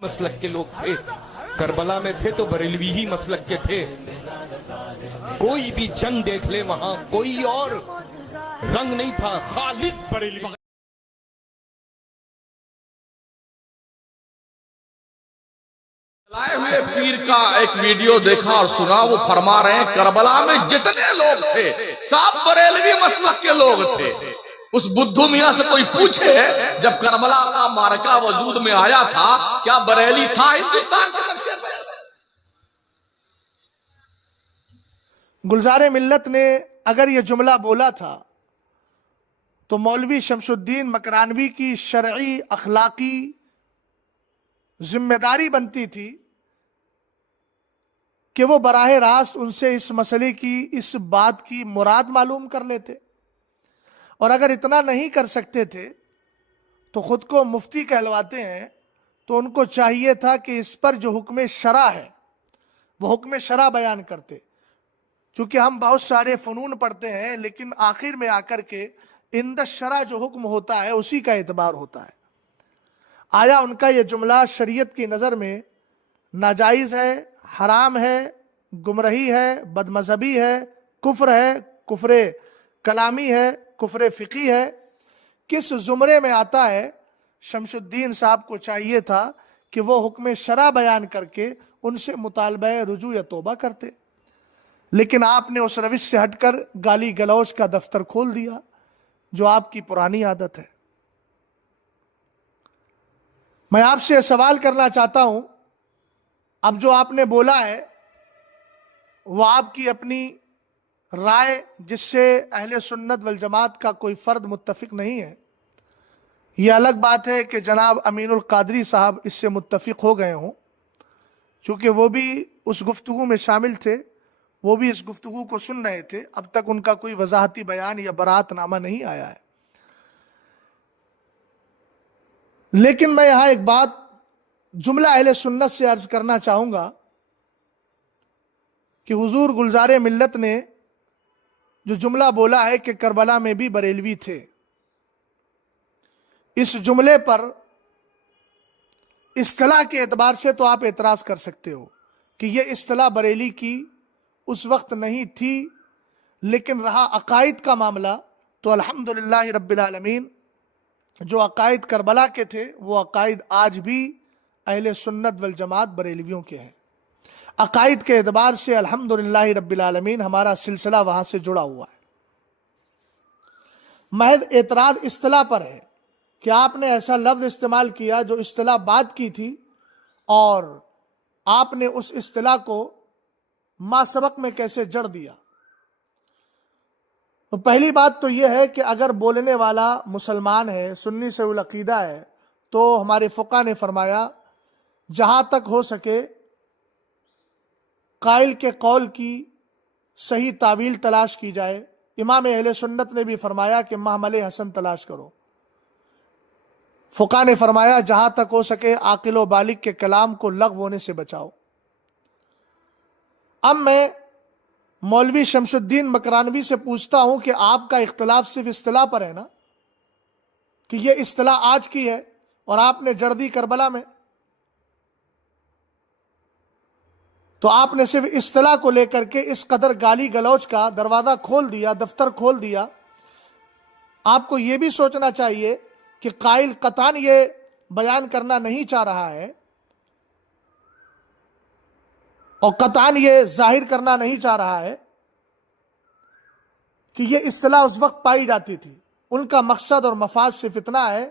مسلک کے لوگ تھے، کربلا میں تھے تو بریلوی ہی مسلک کے تھے۔ کوئی بھی جنگ دیکھ لے وہاں کوئی اور رنگ نہیں تھا، خالد بریلوی۔ لائے ہوئے پیر کا ایک ویڈیو دیکھا اور سنا، وہ فرما رہے ہیں کربلا میں جتنے لوگ تھے سب بریلوی مسلک کے لوگ تھے۔ اس بدھو میاں سے کوئی پوچھے جب کربلا کا معرکہ وجود میں آیا تھا کیا بریلی تھا ہندوستان کے نقشے پہ؟ گلزار ملت نے اگر یہ جملہ بولا تھا تو مولوی شمس الدین مکرانوی کی شرعی اخلاقی ذمہ داری بنتی تھی کہ وہ براہ راست ان سے اس مسئلے کی، اس بات کی مراد معلوم کر لیتے، اور اگر اتنا نہیں کر سکتے تھے تو خود کو مفتی کہلواتے ہیں، تو ان کو چاہیے تھا کہ اس پر جو حکم شرع ہے وہ حکم شرع بیان کرتے۔ چونکہ ہم بہت سارے فنون پڑھتے ہیں لیکن آخر میں آ کر کے عند الشرع جو حکم ہوتا ہے اسی کا اعتبار ہوتا ہے۔ آیا ان کا یہ جملہ شریعت کی نظر میں ناجائز ہے، حرام ہے، گمراہی ہے، بد مذہبی ہے، کفر کلامی ہے، کفر فقہی ہے؟ کس زمرے میں آتا ہے؟ شمس الدین صاحب کو چاہیے تھا کہ وہ حکم شرع بیان کر کے ان سے مطالبہ رجوع یا توبہ کرتے، لیکن آپ نے اس روش سے ہٹ کر گالی گلوچ کا دفتر کھول دیا جو آپ کی پرانی عادت ہے۔ میں آپ سے سوال کرنا چاہتا ہوں، اب جو آپ نے بولا ہے وہ آپ کی اپنی رائے جس سے اہل سنت والجماعت کا کوئی فرد متفق نہیں ہے۔ یہ الگ بات ہے کہ جناب امین القادری صاحب اس سے متفق ہو گئے ہوں، چونکہ وہ بھی اس گفتگو میں شامل تھے، وہ بھی اس گفتگو کو سن رہے تھے، اب تک ان کا کوئی وضاحتی بیان یا برات نامہ نہیں آیا ہے۔ لیکن میں یہاں ایک بات جملہ اہل سنت سے عرض کرنا چاہوں گا کہ حضور گلزار ملت نے جو جملہ بولا ہے کہ کربلا میں بھی بریلوی تھے، اس جملے پر اصطلاح کے اعتبار سے تو آپ اعتراض کر سکتے ہو کہ یہ اصطلاح بریلی کی اس وقت نہیں تھی، لیکن رہا عقائد کا معاملہ تو الحمدللہ رب العالمین جو عقائد کربلا کے تھے وہ عقائد آج بھی اہل سنت والجماعت بریلویوں کے ہیں۔ عقائد کے اعتبار سے الحمدللہ رب العالمین ہمارا سلسلہ وہاں سے جڑا ہوا ہے۔ محض اعتراض اصطلاح پر ہے کہ آپ نے ایسا لفظ استعمال کیا جو اصطلاح بات کی تھی، اور آپ نے اس اصطلاح کو ما سبق میں کیسے جڑ دیا۔ تو پہلی بات تو یہ ہے کہ اگر بولنے والا مسلمان ہے، سنی سے العقیدہ ہے، تو ہمارے فقہ نے فرمایا جہاں تک ہو سکے قائل کے قول کی صحیح تعویل تلاش کی جائے۔ امام اہل سنت نے بھی فرمایا کہ محمل حسن تلاش کرو۔ فقہ نے فرمایا جہاں تک ہو سکے عاقل و بالغ کے کلام کو لغو ہونے سے بچاؤ۔ اب میں مولوی شمس الدین مکرانوی سے پوچھتا ہوں کہ آپ کا اختلاف صرف اصطلاح پر ہے نا، کہ یہ اصطلاح آج کی ہے اور آپ نے جڑ دی کربلا میں، تو آپ نے صرف اصطلاح کو لے کر کے اس قدر گالی گلوچ کا دروازہ کھول دیا، دفتر کھول دیا۔ آپ کو یہ بھی سوچنا چاہیے کہ قائل قطعاً یہ بیان کرنا نہیں چاہ رہا ہے اور قطعاً یہ ظاہر کرنا نہیں چاہ رہا ہے کہ یہ اصطلاح اس وقت پائی جاتی تھی۔ ان کا مقصد اور مفاد صرف اتنا ہے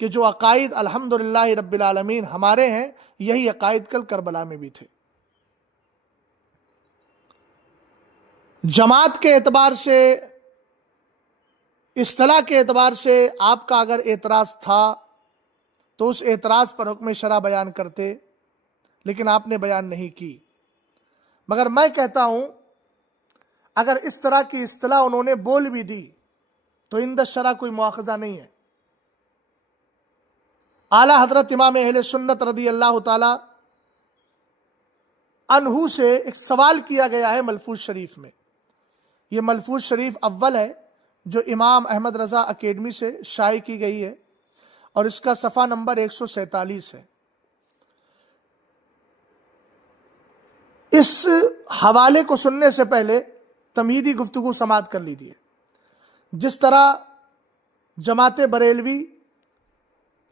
کہ جو عقائد الحمدللہ رب العالمین ہمارے ہیں، یہی عقائد کل کربلا میں بھی تھے۔ جماعت کے اعتبار سے، اصطلاح کے اعتبار سے آپ کا اگر اعتراض تھا تو اس اعتراض پر حکم شرع بیان کرتے، لیکن آپ نے بیان نہیں کی۔ مگر میں کہتا ہوں اگر اس طرح کی اصطلاح انہوں نے بول بھی دی تو عند الشرع کوئی مواخذہ نہیں ہے۔ اعلیٰ حضرت امام اہل سنت رضی اللہ تعالی عنہ سے ایک سوال کیا گیا ہے ملفوظ شریف میں۔ یہ ملفوظ شریف اول ہے جو امام احمد رضا اکیڈمی سے شائع کی گئی ہے، اور اس کا صفحہ نمبر 147 ہے۔ اس حوالے کو سننے سے پہلے تمہیدی گفتگو سماعت کر لیجیے۔ جس طرح جماعت بریلوی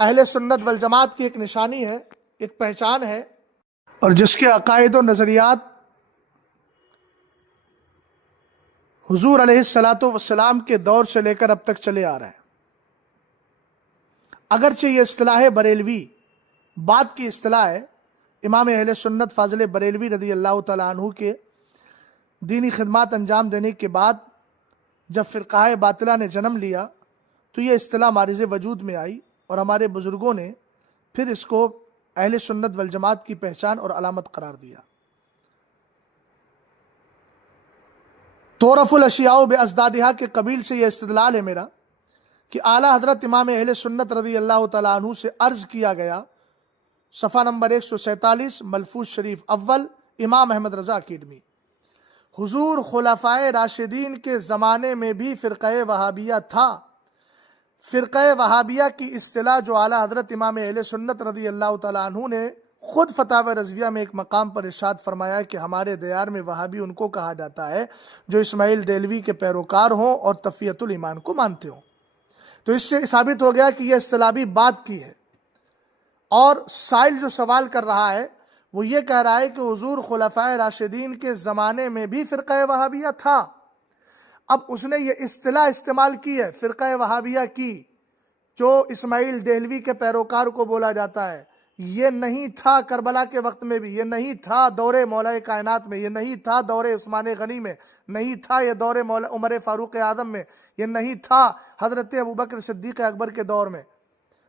اہل سنت والجماعت کی ایک نشانی ہے، ایک پہچان ہے، اور جس کے عقائد و نظریات حضور علیہ الصلاۃ والسلام کے دور سے لے کر اب تک چلے آ رہے ہیں۔ اگرچہ یہ اصطلاح بریلوی بعد کی اصطلاح ہے، امام اہل سنت فاضل بریلوی رضی اللہ تعالیٰ عنہ کے دینی خدمات انجام دینے کے بعد جب فرقہ باطلہ نے جنم لیا تو یہ اصطلاح معرض وجود میں آئی، اور ہمارے بزرگوں نے پھر اس کو اہل سنت والجماعت کی پہچان اور علامت قرار دیا۔ تعرف الاشیاء بازدادہا کے قبیل سے یہ استدلال ہے میرا کہ اعلیٰ حضرت امام اہل سنت رضی اللہ تعالیٰ عنہ سے عرض کیا گیا، صفحہ نمبر 147 ملفوظ شریف اول، امام احمد رضا اکیڈمی، حضور خلفائے راشدین کے زمانے میں بھی فرقہ وہابیہ تھا۔ فرقہ وہابیہ کی اصطلاح جو اعلیٰ حضرت امام اہل سنت رضی اللہ تعالیٰ عنہ نے خود فتاوی رضویہ میں ایک مقام پر ارشاد فرمایا کہ ہمارے دیار میں وہابی ان کو کہا جاتا ہے جو اسماعیل دہلوی کے پیروکار ہوں اور تفیت الایمان کو مانتے ہوں۔ تو اس سے ثابت ہو گیا کہ یہ اصطلاح بھی بعد کی ہے، اور سائل جو سوال کر رہا ہے وہ یہ کہہ رہا ہے کہ حضور خلفائے راشدین کے زمانے میں بھی فرقہ وہابیہ تھا۔ اب اس نے یہ اصطلاح استعمال کی ہے فرقہ وہابیہ کی، جو اسماعیل دہلوی کے پیروکار کو بولا جاتا ہے۔ یہ نہیں تھا کربلا کے وقت میں بھی، یہ نہیں تھا دور مولا کائنات میں، یہ نہیں تھا دور عثمان غنی میں، نہیں تھا یہ دور عمر فاروق اعظم میں، یہ نہیں تھا حضرت ابوبکر صدیق اکبر کے دور میں۔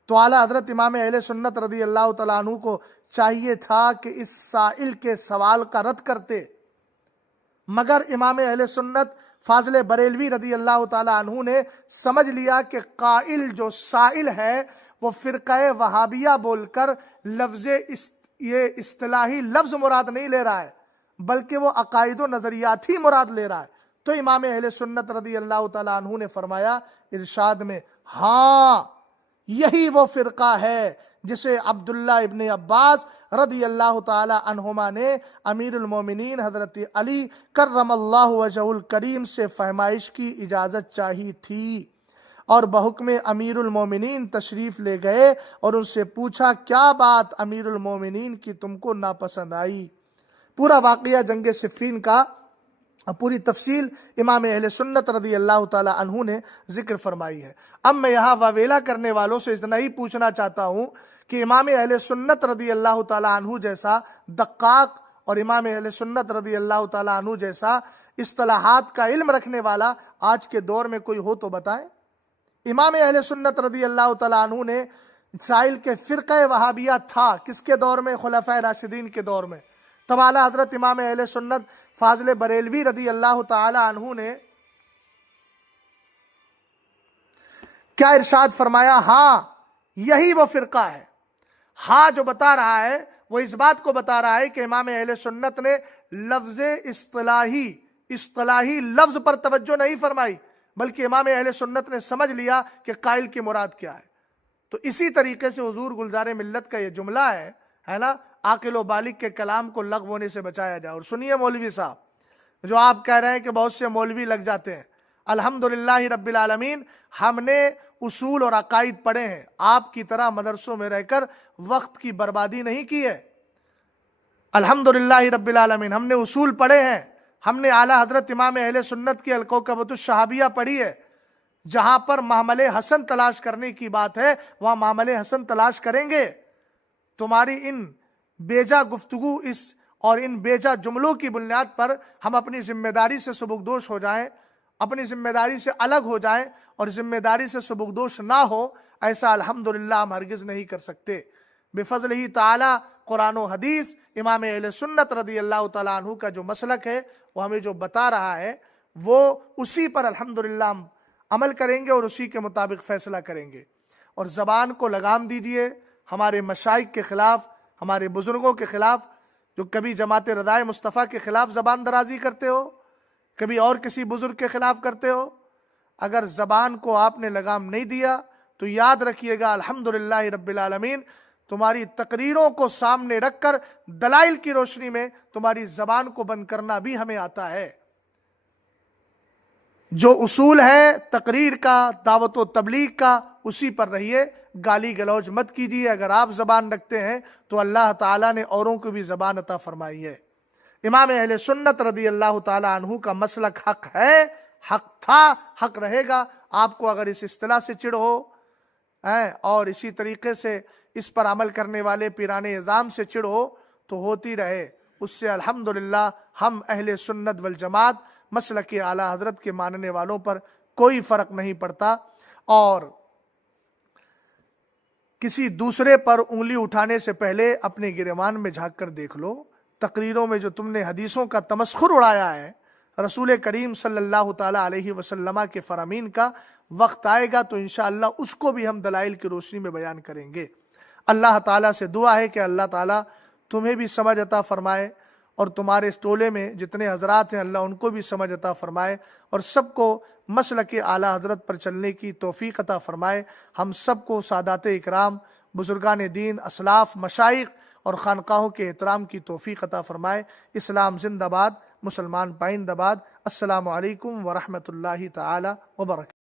تو اعلیٰ حضرت امام اہل سنت رضی اللہ تعالیٰ عنہ کو چاہیے تھا کہ اس سائل کے سوال کا رد کرتے، مگر امام اہل سنت فاضل بریلوی رضی اللہ تعالیٰ عنہ نے سمجھ لیا کہ قائل جو سائل ہے وہ فرقہ وہابیہ بول کر یہ اصطلاحی لفظ مراد نہیں لے رہا ہے، بلکہ وہ عقائد و نظریات ہی مراد لے رہا ہے۔ تو امام اہل سنت رضی اللہ تعالیٰ عنہ نے فرمایا ارشاد میں، ہاں یہی وہ فرقہ ہے جسے عبداللہ ابن عباس رضی اللہ تعالی عنہما نے امیر المومنین حضرت علی کرم اللہ وجہ الکریم سے فہمائش کی اجازت چاہی تھی، اور بحکم امیر المومنین تشریف لے گئے اور ان سے پوچھا کیا بات امیر المومنین کی تم کو ناپسند آئی۔ پورا واقعہ جنگ صفین کا پوری تفصیل امام اہل سنت رضی اللہ تعالی عنہ نے ذکر فرمائی ہے۔ اب میں یہاں واویلا کرنے والوں سے اتنا ہی پوچھنا چاہتا ہوں کہ امام اہل سنت رضی اللہ تعالی عنہ جیسا دقاق اور امام اہل سنت رضی اللہ تعالی عنہ جیسا اصطلاحات کا علم رکھنے والا آج کے دور میں کوئی ہو تو بتائیں۔ امام اہل سنت رضی اللہ تعالی عنہ نے سائل کے فرقہ وہابیہ تھا کس کے دور میں؟ خلفائے راشدین کے دور میں۔ تب اعلیٰ حضرت امام اہل سنت فاضل بریلوی رضی اللہ تعالی عنہ نے کیا ارشاد فرمایا؟ ہاں یہی وہ فرقہ ہے۔ ہاں جو بتا رہا ہے وہ اس بات کو بتا رہا ہے کہ امام اہل سنت نے لفظ اصطلاحی لفظ پر توجہ نہیں فرمائی، بلکہ امام اہل سنت نے سمجھ لیا کہ قائل کی مراد کیا ہے۔ تو اسی طریقے سے حضور گلزار ملت کا یہ جملہ ہے نا، عاقل و بالغ کے کلام کو لغو ہونے سے بچایا جائے۔ اور سنیے مولوی صاحب، جو آپ کہہ رہے ہیں کہ بہت سے مولوی لگ جاتے ہیں، الحمدللہ رب العالمین ہم نے اصول اور عقائد پڑھے ہیں، آپ کی طرح مدرسوں میں رہ کر وقت کی بربادی نہیں کی ہے۔ الحمدللہ رب العالمین ہم نے اصول پڑھے ہیں، ہم نے اعلیٰ حضرت امام اہل سنت کی الکوکبۃ الشہابیہ پڑھی ہے۔ جہاں پر محمل حسن تلاش کرنے کی بات ہے وہاں محمل حسن تلاش کریں گے۔ تمہاری ان بیجا گفتگو اور ان بیجا جملوں کی بنیاد پر ہم اپنی ذمہ داری سے سبکدوش ہو جائیں، اپنی ذمہ داری سے الگ ہو جائیں اور ذمہ داری سے سبکدوش نہ ہو، ایسا الحمدللہ ہم ہرگز نہیں کر سکتے۔ بفضلہ تعالی قرآن و حدیث امام اہل سنت رضی اللہ تعالیٰ عنہ کا جو مسلک ہے وہ ہمیں جو بتا رہا ہے وہ اسی پر الحمدللہ ہم عمل کریں گے اور اسی کے مطابق فیصلہ کریں گے۔ اور زبان کو لگام دیجئے ہمارے مشائخ کے خلاف، ہمارے بزرگوں کے خلاف، جو کبھی جماعت رضائے مصطفیٰ کے خلاف زبان درازی کرتے ہو، کبھی اور کسی بزرگ کے خلاف کرتے ہو۔ اگر زبان کو آپ نے لگام نہیں دیا تو یاد رکھیے گا الحمدللہ رب العالمین تمہاری تقریروں کو سامنے رکھ کر دلائل کی روشنی میں تمہاری زبان کو بند کرنا بھی ہمیں آتا ہے۔ جو اصول ہے تقریر کا، دعوت و تبلیغ کا، اسی پر رہیے، گالی گلوچ مت کیجیے۔ اگر آپ زبان رکھتے ہیں تو اللہ تعالیٰ نے اوروں کو بھی زبان عطا فرمائی ہے۔ امام اہل سنت رضی اللہ تعالیٰ عنہ کا مسلک حق ہے، حق تھا، حق رہے گا۔ آپ کو اگر اس اصطلاح سے چڑ ہو اور اسی طریقے سے اس پر عمل کرنے والے پیران اعظام سے چڑ ہو تو ہوتی رہے، اس سے الحمدللہ ہم اہل سنت والجماعت مسلک اعلیٰ حضرت کے ماننے والوں پر کوئی فرق نہیں پڑتا۔ اور کسی دوسرے پر انگلی اٹھانے سے پہلے اپنے گریبان میں جھانک کر دیکھ لو۔ تقریروں میں جو تم نے حدیثوں کا تمسخر اڑایا ہے، رسول کریم صلی اللہ تعالیٰ علیہ وسلم کے فرامین کا، وقت آئے گا تو انشاءاللہ اس کو بھی ہم دلائل کی روشنی میں بیان کریں گے۔ اللہ تعالیٰ سے دعا ہے کہ اللہ تعالیٰ تمہیں بھی سمجھ عطا فرمائے، اور تمہارے اس ٹولے میں جتنے حضرات ہیں اللہ ان کو بھی سمجھ عطا فرمائے، اور سب کو مسلک اعلیٰ حضرت پر چلنے کی توفیق عطا فرمائے۔ ہم سب کو سادات اکرام، بزرگان دین، اسلاف، مشائخ اور خانقاہوں کے احترام کی توفیق عطا فرمائے۔ اسلام زندہ باد، مسلمان پائندہ باد۔ السلام علیکم ورحمۃ اللہ تعالی وبرکاتہ۔